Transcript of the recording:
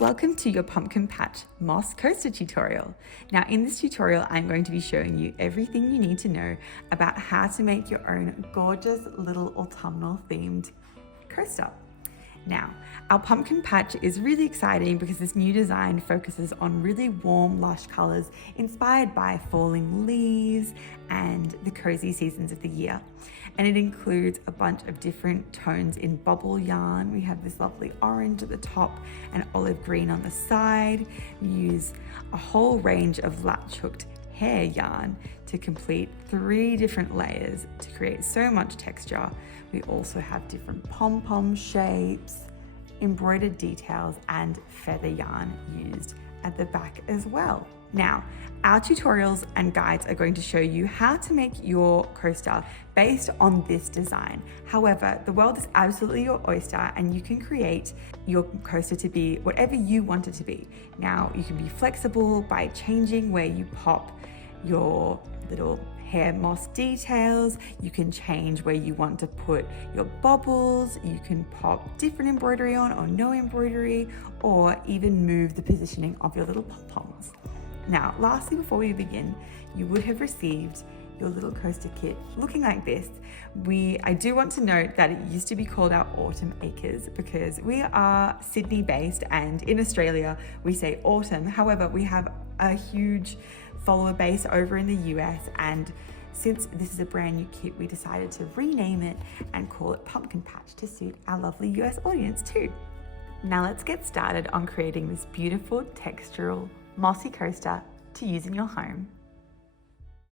Welcome to your pumpkin patch moss coaster tutorial. Now in this tutorial, I'm going to be showing you everything you need to know about how to make your own gorgeous little autumnal themed coaster. Now, our pumpkin patch is really exciting because this new design focuses on really warm, lush colors inspired by falling leaves and the cozy seasons of the year. And it includes a bunch of different tones in bobble yarn. We have this lovely orange at the top and olive green on the side. We use a whole range of latch hooked hair yarn to complete 3 different layers to create so much texture. We also have different pom-pom shapes, embroidered details, and feather yarn used at the back as well. Now, our tutorials and guides are going to show you how to make your coaster based on this design. However, the world is absolutely your oyster and you can create your coaster to be whatever you want it to be. Now, you can be flexible by changing where you pop your little hair moss details. You can change where you want to put your bobbles. You can pop different embroidery on or no embroidery, or even move the positioning of your little pom-poms. Now, lastly, before we begin, you would have received your little coaster kit looking like this. I do want to note that it used to be called our Autumn Acres because we are Sydney based, and in Australia we say autumn. However, we have a huge follower base over in the US, and since this is a brand new kit, we decided to rename it and call it Pumpkin Patch to suit our lovely US audience too. Now let's get started on creating this beautiful textural mossy coaster to use in your home.